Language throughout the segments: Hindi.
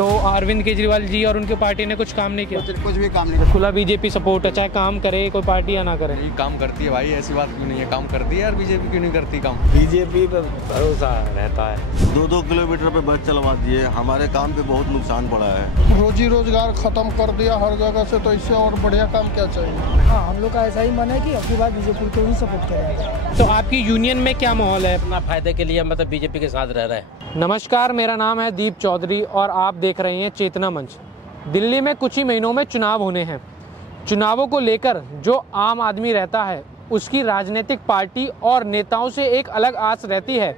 तो अरविंद केजरीवाल जी और उनकी पार्टी ने कुछ काम नहीं किया? कुछ भी काम नहीं। खुला बीजेपी सपोर्ट है, चाहे काम करे कोई पार्टी या ना करे। यही काम करती है भाई, ऐसी बात क्यों नहीं है, काम करती है यार। बीजेपी क्यों नहीं करती काम? बीजेपी पे भरोसा रहता है। 2-2 किलोमीटर पे बस चलवा दिए, हमारे काम पे बहुत नुकसान पड़ा है। रोजी रोजगार खत्म कर दिया हर जगह से, तो इससे और बढ़िया काम क्या चाहिए? हाँ, हम लोग का ऐसा ही मन है कि अगली बार बीजेपी को ही सपोर्ट करेंगे। तो आपकी यूनियन में क्या माहौल है? अपना फायदे के लिए मतलब बीजेपी के साथ रह रहे हैं। नमस्कार, मेरा नाम है दीप चौधरी और आप देख रहे हैं चेतना मंच। दिल्ली में कुछ ही महीनों में चुनाव होने हैं। चुनावों को लेकर जो आम आदमी रहता है उसकी राजनीतिक पार्टी और नेताओं से एक अलग आस रहती है।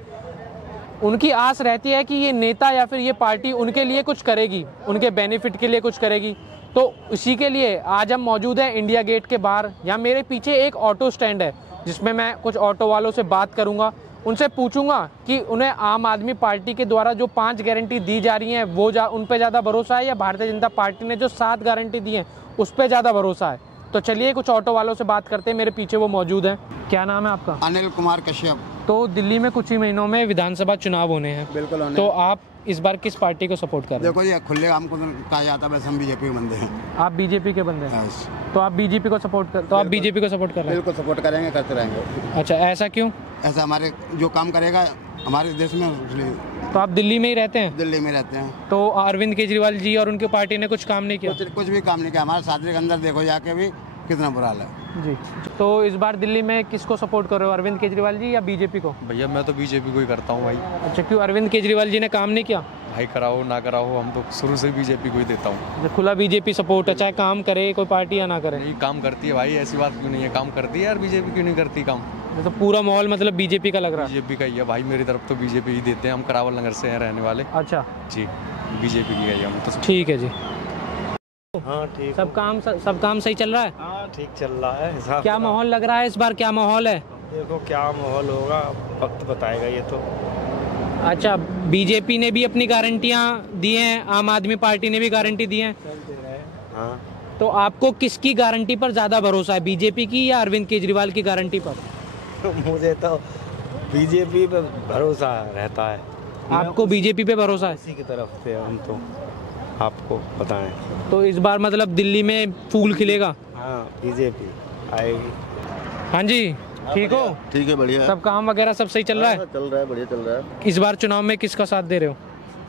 उनकी आस रहती है कि ये नेता या फिर ये पार्टी उनके लिए कुछ करेगी, उनके बेनिफिट के लिए कुछ करेगी। तो इसी के लिए आज हम मौजूद हैं इंडिया गेट के बाहर। यहाँ मेरे पीछे एक ऑटो स्टैंड है जिसमें मैं कुछ ऑटो वालों से बात करूंगा, उनसे पूछूंगा कि उन्हें आम आदमी पार्टी के द्वारा जो 5 गारंटी दी जा रही हैं वो उन पे ज़्यादा भरोसा है या भारतीय जनता पार्टी ने जो 7 गारंटी दी हैं उस पे ज़्यादा भरोसा है। तो चलिए कुछ ऑटो वालों से बात करते हैं। मेरे पीछे वो मौजूद हैं। क्या नाम है आपका? अनिल कुमार कश्यप। तो दिल्ली में कुछ ही महीनों में विधानसभा चुनाव होने हैं। बिल्कुल होने। तो आप इस बार किस पार्टी को सपोर्ट कर रहे हैं? देखो ये खुले हमको कहा जाता है, बस हम बीजेपी के बंदे हैं। आप बीजेपी के बंदे हैं, बस। तो आप बीजेपी को सपोर्ट कर तो आप बीजेपी को सपोर्ट कर रहे हैं? बिल्कुल सपोर्ट करेंगे, करते रहेंगे। अच्छा, ऐसा क्यों? ऐसा हमारे जो काम करेगा हमारे देश में, इसलिए तो आप दिल्ली में ही रहते हैं? दिल्ली में रहते हैं। तो अरविंद केजरीवाल जी और उनकी पार्टी ने कुछ काम नहीं किया? कुछ भी काम नहीं किया। हमारे साथी के अंदर देखो जाके भी कितना बुरा हाल है जी। तो इस बार दिल्ली में किसको सपोर्ट कर रहे हो, अरविंद केजरीवाल जी या बीजेपी को? भैया मैं तो बीजेपी को ही करता हूँ भाई। अच्छा, क्यों? अरविंद केजरीवाल जी ने काम नहीं किया? भाई कराओ ना कराओ, हम तो शुरू से बीजेपी को ही देता हूँ। खुला बीजेपी सपोर्ट है, चाहे काम करे कोई पार्टी या ना करे। यही काम करती है भाई, ऐसी बात क्यों नहीं है, काम करती है यार। बीजेपी क्यों नहीं करती काम? तो पूरा माहौल मतलब बीजेपी का लग रहा है? बीजेपी का ही है भाई, मेरी तरफ तो बीजेपी ही देते हैं। हम करावल नगर से हैं रहने वाले। अच्छा जी, बीजेपी की है हम तो। ठीक है जी। हाँ ठीक। सब काम सही चल रहा है? हाँ ठीक चल रहा है। क्या माहौल लग रहा है इस बार, क्या माहौल है? देखो क्या माहौल होगा, वक्त बताएगा ये तो। अच्छा, बीजेपी ने भी अपनी गारंटियां दी हैं, आम आदमी पार्टी ने भी गारंटी दी हैं। हाँ, तो आपको किसकी गारंटी पर ज्यादा भरोसा है, बीजेपी की या अरविंद केजरीवाल की गारंटी पर? मुझे तो बीजेपी पे भरोसा रहता है। आपको बीजेपी पे भरोसा है? इसी की तरफ से हम तो आपको बताएं। तो इस बार मतलब दिल्ली में फूल खिलेगा? हाँ, बीजेपी आएगी। हाँ जी, ठीक हो? ठीक है, बढ़िया। सब काम वगैरह सब सही चल रहा है? चल रहा है, बढ़िया चल रहा है। इस बार चुनाव में किसका साथ दे रहे हो?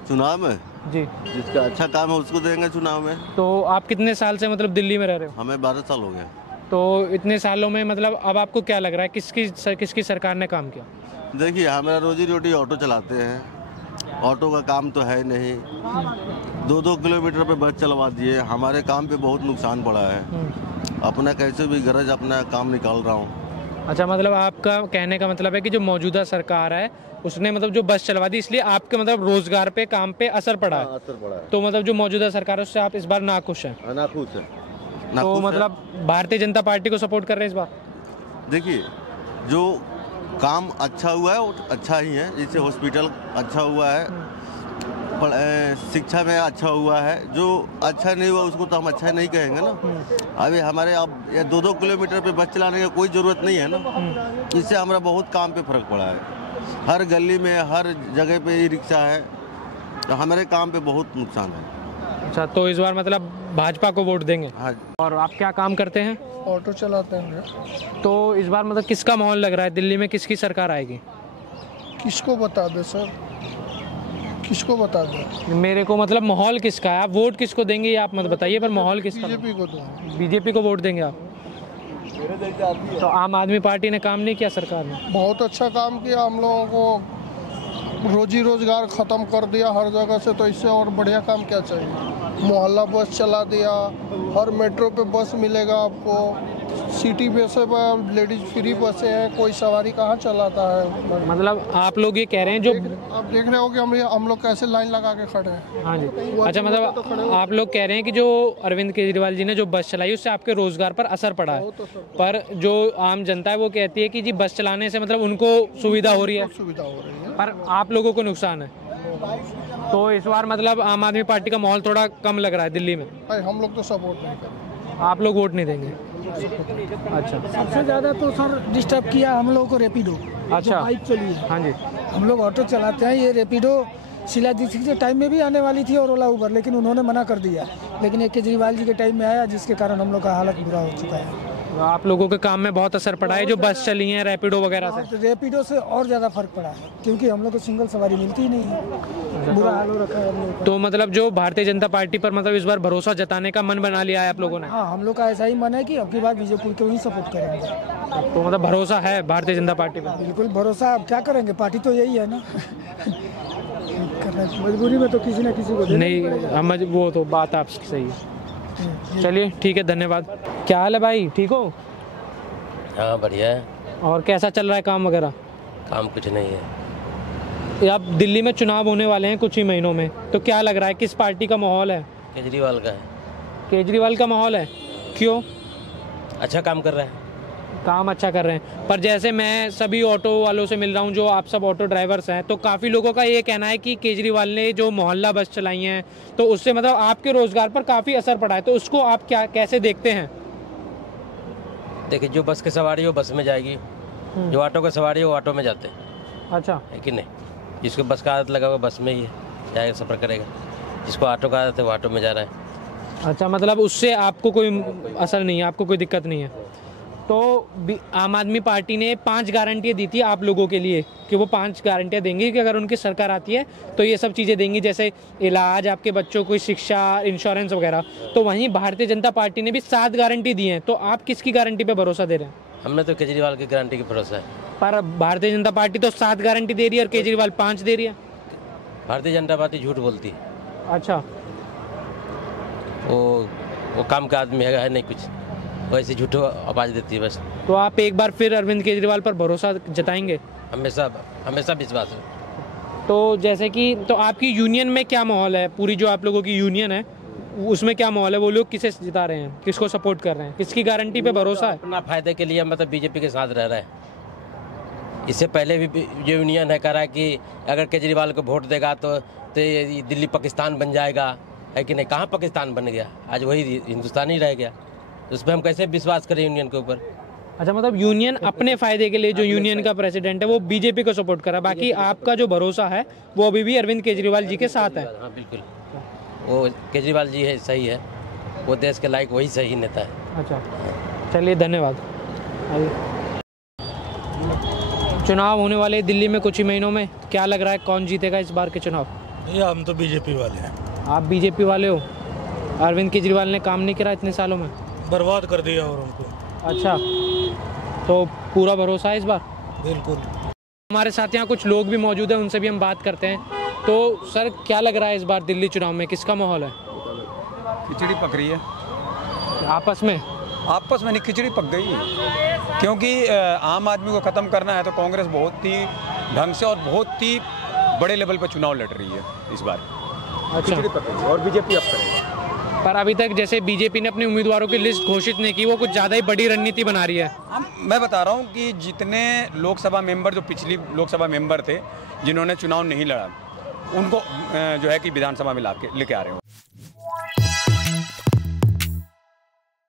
चुनाव में जी, जिसका अच्छा काम है उसको देंगे चुनाव में। तो आप कितने साल से मतलब दिल्ली में रह रहे हो? हमें 12 साल हो गए। तो इतने सालों में मतलब अब आपको क्या लग रहा है किसकी सरकार ने काम किया? देखिए, हमारा रोजी रोटी ऑटो चलाते हैं, ऑटो का काम तो है नहीं। 2-2 किलोमीटर पे बस चलवा दिए, हमारे काम पे बहुत नुकसान पड़ा है। अपना कैसे भी गरज अपना काम निकाल रहा हूँ। अच्छा, मतलब आपका कहने का मतलब है कि जो मौजूदा सरकार है उसने मतलब जो बस चलवा दी, इसलिए आपके मतलब रोजगार पे, काम पे असर पड़ा है। असर पड़ा है। तो मतलब जो मौजूदा सरकार है उससे आप इस बार नाखुश हैं? नाखुश है। तो मतलब भारतीय जनता पार्टी को सपोर्ट कर रहे हैं इस बार? देखिए, जो काम अच्छा हुआ है वो अच्छा ही है। जैसे हॉस्पिटल अच्छा हुआ है, शिक्षा में अच्छा हुआ है। जो अच्छा नहीं हुआ उसको तो हम अच्छा नहीं कहेंगे ना। अभी हमारे अब 2-2 किलोमीटर पे बस चलाने की कोई ज़रूरत नहीं है ना। इससे हमारा बहुत काम पे फर्क पड़ा है। हर गली में हर जगह पे ई रिक्शा है, तो हमारे काम पे बहुत नुकसान है। अच्छा, तो इस बार मतलब भाजपा को वोट देंगे? हाँ। और आप क्या काम करते हैं? ऑटो चलाते हैं। तो इस बार मतलब किसका माहौल लग रहा है, दिल्ली में किसकी सरकार आएगी? किसको बता दे सर, किसको बता दे? मेरे को मतलब माहौल किसका है, आप वोट किसको देंगे ये आप मत बताइए, पर माहौल किसका? बीजेपी को दूंगा। बीजेपी को वोट देंगे आप? तो आम आदमी पार्टी ने काम नहीं किया सरकार ने? बहुत अच्छा काम किया। हम लोगों को रोजी रोजगार खत्म कर दिया हर जगह से, तो इससे और बढ़िया काम क्या चाहिए? मोहल्ला बस चला दिया, हर मेट्रो पे बस मिलेगा आपको, सिटी बस पर लेडीज फ्री बसें हैं, कोई सवारी कहाँ चलाता है? मतलब आप लोग ये कह रहे हैं जो आप देख रहे हो कि हम लोग कैसे लाइन लगा के खड़े हैं। हाँ जी। अच्छा, मतलब आप लोग कह रहे हैं कि जो अरविंद केजरीवाल जी ने जो बस चलाई उससे आपके रोजगार पर असर पड़ा है, पर जो आम जनता है वो कहती है कि जी बस चलाने से मतलब उनको सुविधा हो रही है, पर आप लोगों को नुकसान है। तो इस बार मतलब आम आदमी पार्टी का माहौल थोड़ा कम लग रहा है दिल्ली में? हम लोग तो सपोर्ट नहीं करेंगे। आप लोग वोट नहीं देंगे? अच्छा, सबसे ज़्यादा तो सर डिस्टर्ब किया हम लोगों को रेपिडो। अच्छा, बाइक चली है। हाँ जी। हम लोग ऑटो चलाते हैं, ये रेपिडो शीला दीक्षित के टाइम में भी आने वाली थी और ओला उबर, लेकिन उन्होंने मना कर दिया। लेकिन ये केजरीवाल जी के टाइम में आया, जिसके कारण हम लोग का हालत बुरा हो चुका है। आप लोगों के काम में बहुत असर पड़ा है जो बस चली हैं रैपिडो वगैरह से? रैपिडो से और ज़्यादा फर्क पड़ा है, क्योंकि हम लोग को सिंगल सवारी मिलती ही नहीं है। बुरा हाल हो रखा है हम लोग का। तो मतलब जो भारतीय जनता पार्टी पर मतलब इस बार भरोसा जताने का मन बना लिया है आप लोगों ने? हाँ, हम लोग का ऐसा ही मन है कि अब की बार बीजेपी को ही सपोर्ट करेंगे। तो मतलब भरोसा है भारतीय जनता पार्टी पर? बिल्कुल भरोसा। अब क्या करेंगे, पार्टी तो यही है ना। करना मजबूरी में तो किसी न किसी को नहीं, हम वो तो बात आपकी सही है। चलिए ठीक है, धन्यवाद। क्या हाल है भाई, ठीक हो? हाँ बढ़िया है। और कैसा चल रहा है काम वगैरह? काम कुछ नहीं है। अब दिल्ली में चुनाव होने वाले हैं कुछ ही महीनों में, तो क्या लग रहा है किस पार्टी का माहौल है? केजरीवाल का है। केजरीवाल का माहौल है, क्यों? अच्छा काम कर रहा है। काम अच्छा कर रहे हैं, पर जैसे मैं सभी ऑटो वालों से मिल रहा हूँ, जो आप सब ऑटो ड्राइवर्स हैं, तो काफ़ी लोगों का ये कहना है कि केजरीवाल ने जो मोहल्ला बस चलाई हैं तो उससे मतलब आपके रोजगार पर काफ़ी असर पड़ा है, तो उसको आप क्या कैसे देखते हैं? देखिए, जो बस की सवारी है वो बस में जाएगी, जो ऑटो का सवारी है वो ऑटो में जाते हैं। अच्छा, है कि नहीं? जिसको बस का आदत लगा हुआ बस में ही है, जाएगा, सफ़र करेगा। जिसको ऑटो का आदत है वो ऑटो में जा रहा है। अच्छा, मतलब उससे आपको कोई असर नहीं है, आपको कोई दिक्कत नहीं है? तो आम आदमी पार्टी ने 5 गारंटियाँ दी थी आप लोगों के लिए कि वो 5 गारंटियाँ देंगी कि अगर उनकी सरकार आती है तो ये सब चीज़ें देंगी, जैसे इलाज, आपके बच्चों को शिक्षा, इंश्योरेंस वगैरह। तो वहीं भारतीय जनता पार्टी ने भी 7 गारंटी दी हैं, तो आप किसकी गारंटी पे भरोसा दे रहे हैं? हमने तो केजरीवाल की गारंटी की भरोसा है। पर भारतीय जनता पार्टी तो 7 गारंटी दे रही है और केजरीवाल 5 दे रही है। भारतीय जनता पार्टी झूठ बोलती है। अच्छा, वो काम का आदमी है नहीं कुछ, वैसे झूठो आवाज़ देती है बस। तो आप एक बार फिर अरविंद केजरीवाल पर भरोसा जताएंगे? हमेशा हमेशा विश्वास है। तो जैसे कि तो आपकी यूनियन में क्या माहौल है? पूरी जो आप लोगों की यूनियन है उसमें क्या माहौल है? वो लोग किसे जिता रहे हैं, किसको सपोर्ट कर रहे हैं, किसकी गारंटी पे भरोसा है? अपना फायदे के लिए मतलब बीजेपी के साथ रह रहा है। इससे पहले भी जो यूनियन है कह रहा है कि अगर केजरीवाल को वोट देगा तो ये दिल्ली पाकिस्तान बन जाएगा, है कि नहीं? कहाँ पाकिस्तान बन गया? आज वही हिंदुस्तान ही रह गया। तो उस पर हम कैसे विश्वास करें यूनियन के ऊपर? अच्छा, मतलब यूनियन अपने फायदे के लिए, जो यूनियन का प्रेसिडेंट है वो बीजेपी को सपोर्ट कर रहा है, बाकी आपका जो भरोसा है वो अभी भी अरविंद केजरीवाल जी के साथ है? हाँ बिल्कुल, वो केजरीवाल जी है, सही है, वो देश के लायक वही सही नेता है। अच्छा, चलिए धन्यवाद। चुनाव होने वाले दिल्ली में कुछ ही महीनों में, क्या लग रहा है कौन जीतेगा इस बार के चुनाव? भैया हम तो बीजेपी वाले हैं। आप बीजेपी वाले हो? अरविंद केजरीवाल ने काम नहीं करा इतने सालों में? बर्बाद कर दिया और हमको। अच्छा, तो पूरा भरोसा है इस बार? बिल्कुल। हमारे साथ यहाँ कुछ लोग भी मौजूद हैं, उनसे भी हम बात करते हैं। तो सर, क्या लग रहा है इस बार दिल्ली चुनाव में किसका माहौल है? खिचड़ी पक रही है आपस में नहीं, खिचड़ी पक गई है। क्योंकि आम आदमी को ख़त्म करना है तो कांग्रेस बहुत ही ढंग से और बहुत ही बड़े लेवल पर चुनाव लड़ रही है इस बार। अच्छा, खिचड़ी पक रही है और बीजेपी अब करेगी। पर अभी तक जैसे बीजेपी ने अपने उम्मीदवारों की लिस्ट घोषित नहीं की, वो कुछ ज़्यादा ही बड़ी रणनीति बना रही है। मैं बता रहा हूँ कि जितने लोकसभा मेंबर जो पिछली लोकसभा मेंबर थे जिन्होंने चुनाव नहीं लड़ा, उनको जो है कि विधानसभा में लेके आ रहे हो।